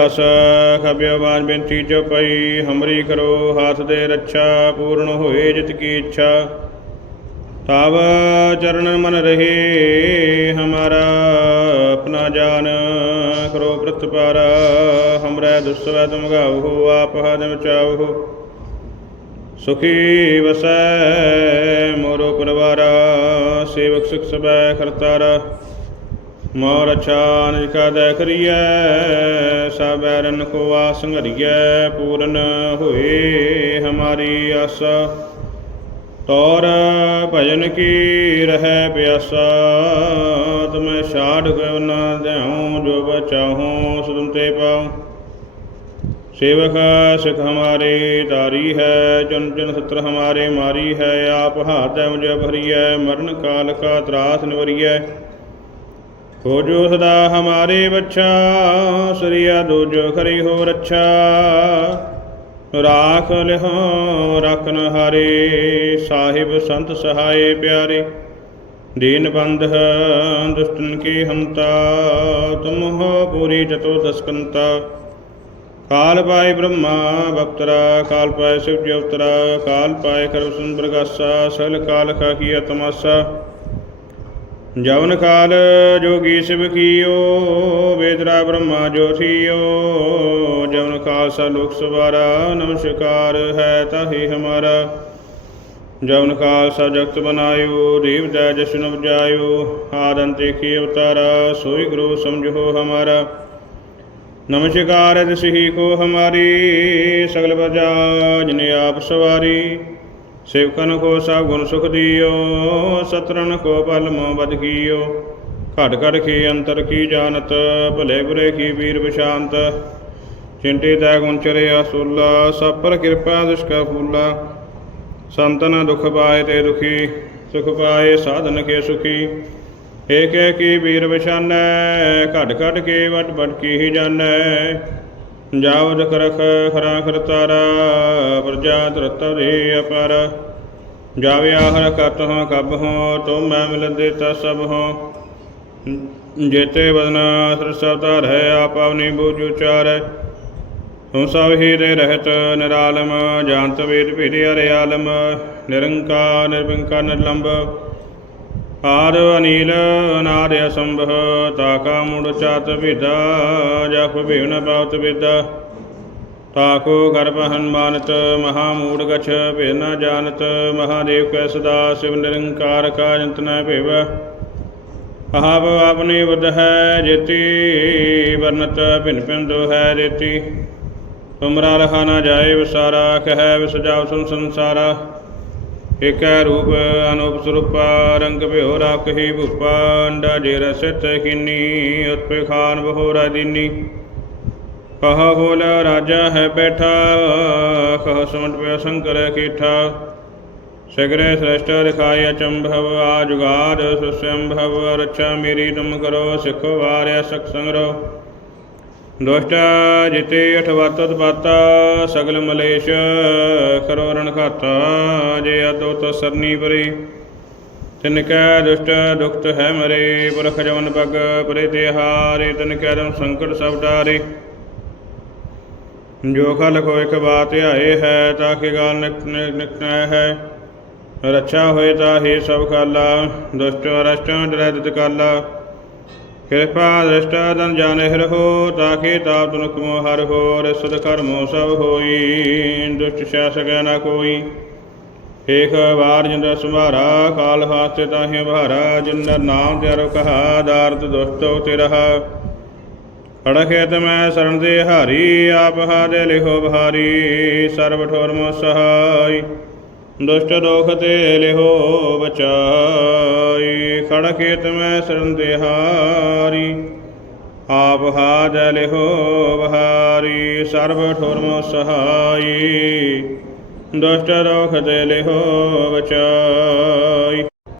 ਦਸ, ਖਬਿਓ ਬੇਨਤੀ ਜੋ ਪਈ, ਹਮਰੀ ਕਰੋ ਹਾਥ ਦੇ ਰੱਛਾ, ਪੂਰਨ ਹੋਏ ਜਿਤ ਕੀ ਇੱਛਾ। ਤਬ ਚਰਨ ਮਨ ਰਹੇ, ਹਮਾਰਾ ਆਪਣਾ ਜਾਨ। ਕਰੋ ਪ੍ਰਤਪਾਰ ਹਮਰੇ ਦੁਸਵੈ ਤੁਮ ਗਾਵੋ ਆਪ ਹਦ ਮਚਾਵੋ ਸੁਖੀ ਵਸੈ ਮੋਰੋ ਪਰਵਾਰਾ, ਸੇਵਕ ਸੁਖ ਸਬੈ ਕਰਤਾਰਾ। ਮੋਰ ਰਛਾ ਨਿਜ ਕਾ ਦੇਖਰੀਐ ਸਭ ਐਰਨ ਕੋ ਆਸੰਗਰੀਐ ਪੂਰਨ ਹੋਏ ਹਮਾਰੀ ਆਸਾ। ਤੌਰ ਭਜਨ ਕੀ ਰਹਿ ਪਿਆਸਾ, ਤਮੈ ਛਾੜ ਕੋ ਨਾ ਧਿਆਉ ਜੋ ਬਚਾਉ, ਸੁਦਮ ਤੇ ਪਾਉ। ਸੇਵਕ ਸਿਖ ਹਮਾਰੇ ਤਾਰੀ ਹੈ ਜਨ ਜਨ ਸਤਰ ਹਮਾਰੇ ਮਾਰੀ ਹੈ, ਆਪ ਹਾਤ ਹੈ ਮੁਝ ਭਰੀਐ, ਮਰਨ ਕਾਲ ਕਾ ਤਰਾਸ ਨਿਵਰੀਐ। ਹੋ ਜੋ ਸਦਾ ਹਮਾਰੇ ਬੱਚਾ, ਸ੍ਰੀਆ ਦੋਜੋ ਖਰੀ ਹੋ ਰੱਛਾ। ਰਾਖ ਲਿਹੋ ਰਖਨ ਹਾਰੇ, ਸਾਹਿਬ ਸੰਤ ਸਹਾਏ ਪਿਆਰੇ। ਦੀਨ ਬੰਧ ਦੁਸ਼ਟਨ ਕੀ ਹੰਤਾ, ਤੁਮ ਹੋ ਪੂਰੀ ਜਤੋ ਦਸਕੰਤਾ। ਕਾਲ ਪਾਏ ਬ੍ਰਹਮਾ, ਬਪਤਰਾ, ਕਾਲ ਪਾਏ ਸਿਵ ਕਾਲ ਪਾਏ ਕਰਵ ਸੁਨ ਬਰਗਾਸਾ ਸਲ ਕਾਲ ਕਾ ਕੀਆ ਤਮਾਸਾ। ਜਵਨ ਕਾਲ ਜੋਗੀ ਸਿਵ ਕੀਓ, ਵੇਦਰਾ ਬ੍ਰਹਮਾ ਜੋ ਜਵਨ ਕਾਲ ਸਾ ਲੋਕ ਸਵਾਰਾ ਨਮਸਕਾਰ ਹੈ ਤਾਹੀ ਹਮਾਰਾ। ਜਵਨ ਕਾਲ ਸਾ ਜਗਤ ਬਨਾਇਓ, ਦੇਵ ਜੈ ਜਸ਼ਨ ਉਪਜਾਇਓ ਆਦੰਤੇ ਕੀ ਅਵਤਾਰਾ, ਸੋਈ ਗੁਰੂ ਸਮਝੋ ਹਮਾਰਾ। ਨਮਸਕਾਰ ਦਸਿਹੀ ਕੋ ਹਮਾਰੀ, ਸਗਲ ਬਜਾ ਜਿਨੇ ਆਪ ਸਵਾਰੀ। ਸੇਵਕਨ ਕੋ ਸਭ ਗੁਣ ਸੁਖ ਦਿਓ ਸਤਰਨ ਕੋ ਪਲ ਮੋ ਬਦ ਕੀਓ। ਘਟ ਘਟ ਕੀ ਅੰਤਰ ਕੀ ਜਾਣਤ, ਭਲੇ ਬੁਰੇ ਕੀ ਵੀਰ ਵਿਸ਼ਾਂਤ। ਚਿੰਤੇ ਤੈ ਗੁਣ ਚਰਿਆ ਸੁਲਾ, ਸਭ ਪਰ ਕਿਰਪਾ ਦੁਸ਼ਕਾ ਫੂਲਾ। ਸੰਤਨ ਦੁਖ ਪਾਏ ਤੇ ਦੁਖੀ, ਸੁਖ ਪਾਏ ਸਾਧਨ ਕੇ ਸੁਖੀ। ਏਕ ਕੀ ਵੀਰ ਵਿਸ਼ਾਨੈ, ਘਟ ਘਟ ਕੇ ਵਟ ਵਟ ਕੀ ਹੀ ਜਾਣੈ। ਜਾਵਦ ਰਖ ਖਰਾ ਕਰਤਾਰਾ ਪ੍ਰਜਾ ਤਰਤ ਰੇ ਅਪਰ। ਜਾਵੇ ਆਹਰ ਕਤ ਹਾਂ ਕਬ ਹੋ, ਤੁਮ ਮੈਂ ਮਿਲ ਦੇਤਾ ਸਭ ਹੋ। ਜੇਤੇ ਬਦਨਾ ਸਰਸਵਤਾ ਰਹਿ, ਆਪ ਆਪਣੀ ਬੂਝ ਉਚਾਰੈ। ਤੂੰ ਸਭ ਹੀ ਦੇ ਰਹਿਤ ਨਿਰਾਲਮ, ਜਾਣਤ ਵੇਦ ਭੇਦੇ ਹਰਿ ਆਲਮ, ਨਿਰੰਕਾਰ, ਨਿਰਵਿੰਕਾਰ ਨਿਰਲੰਭ ਆਦ ਅਨੀਲ, ਅਨਾਦ ਅਸੰਭਵ ਤਾਕਾ ਮੁੜ ਚਾਤ ਵਿਦਾ ਜਪ ਭਿਵਨ ਪਾਵਤ ਵਿਦਾ ਤਾਕੋ ਗਰਭ ਹਨਮਾਨਤ ਮਹਾ ਮੂੜ ਗਛ ਭੇ ਨ ਜਾਣਤ, ਮਹਾਦੇਵ ਕੈ ਸਦਾ ਸਿਵ ਨਿਰੰਕਾਰ ਕਾ ਜੰਤ ਨ ਭੇਵ। ਆਪ ਆਪਣੀ ਬੁੱਧ ਹੈ ਜੇਤੀ, ਵਰਨਤ ਭਿੰਨ ਭਿਨ ਦੋ ਹੈ ਰੇਤੀ। ਤੁਮਰਾ ਰਹਾ ਨਾ ਜਾਏ ਵਿਸਾਰਾ, ਕਹਿ ਵਿਸਜਾਵ ਸੁਨ ਸੰਸਾਰਾ। ਏਕੈ ਰੂਪ ਅਨੂਪ ਸਰੂਪਾ, ਰੰਗ ਭਿਓ ਰਾਖੀ ਭੂਪਾ, ਅੰਡਾ ਜੇ ਰਸਿਤ ਕਿਨੀ ਉਤਪੇ ਖਾਨ ਬਹੋਰਾ ਦੀਨੀ। ਕਹ ਹੋਲ ਰਾਜਾ ਹੈ ਬੈਠਾ, ਕਹ ਸਮਟ ਪਿਆ ਸ਼ੰਕਰ ਕੀਠਾ। ਸਗਰੇ ਸ੍ਰੇਸ਼ਟ ਰਖਾਇ ਅਚੰਭਵ, ਆ ਜੁਗਾਦ ਸੁਸੰਭਵ, ਰੱਛਾ ਮੇਰੀ ਤੁਮ ਕਰੋ, ਸਿਖ ਵਾਰਿਆ ਸਖ ਸੰਗਰੋ। ਦੁਸ਼ਟ ਜਿਤੇ ਅਠਵਤਤ ਬਾਤਾ ਸਗਲ ਮਲੇਸ਼ ਕਰੋ ਰਣ ਘਾਤਾ ਜੇ ਅਦੋ ਤੋ ਸਰਨੀ ਪਰੀ। ਤਿਨ ਕੈ ਦੁਸ਼ਟ ਦੁਖਤ ਹੈ ਮਰੇ, ਪੁਰਖ ਜਵਨ ਪਗ ਪਰੇ ਤੇ ਹਾਰੇ, ਤਿਨ ਕੈ ਰਮ ਸੰਕਟ ਸਭ ਟਾਰੇ ਜੋ ਖਲ ਕੋ ਇਕ ਬਾਤ ਆਏ ਹੈ, ਤਾਂ ਕਿ ਗਾਲ ਨਿਕਨੈ ਹੈ? ਰੱਛਾ ਹੋਏ ਤਾਂ ਹੀ ਸਭ ਕਾਲਾ ਦੁਸ਼ਟ ਅਰਸ਼ਟ ਡਰੈ ਕਾਲਾ। ਕਿਰਪਾ ਦ੍ਰਿਸ਼ਟਾ ਤਨ ਜਾਣੇ ਹਰ ਹੋ ਤਾਕੇ ਤਾਪ ਤੁਨ ਕਮੋ ਹਰ ਹੋ ਰਸਦ ਕਰਮੋ ਸਭ ਹੋਈ, ਦੁਸ਼ਟ ਸ਼ਾਸਕ ਨਾ ਕੋਈ। ਏਕ ਵਾਰ ਜਿੰਦਰ ਸੁਮਾਰਾ ਕਾਲ ਹਾਸਤੇ ਤਾਹੇ ਭਾਰਾ ਜਿੰਦਰ ਨਾਮ ਤਿਆਰੋ ਕਹਾ, ਦਾਰਤ ਦੁਸ਼ਟੋ ਤੇ ਰਹਾ। ਖੜਖੇਤ ਮੈਂ ਸਰਣ ਦੇ ਹਾਰੀ, ਆਪ ਹਾਦੇ ਲਿਹੋ ਭਾਰੀ ਸਰਬ ਠੋਰ ਮੋ ਸਹਾਈ ਦੁਸ਼ਟ ਦੋਖ ਤੇ ਲਿਹੋ ਬਚਾਈ ਖੜ ਖੇਤ ਮੈਂ ਸਰਣ ਦੇ ਹਾਰੀ, ਆਪ ਹਾਦ ਲਿਹੋ ਬਹਾਰੀ ਸਰਬ ਠੋਰ ਮੋ ਸਹਾਈ ਦੁਸ਼ਟ ਦੋਖ ਤੇ ਲਿਹੋ ਬਚਾਈ।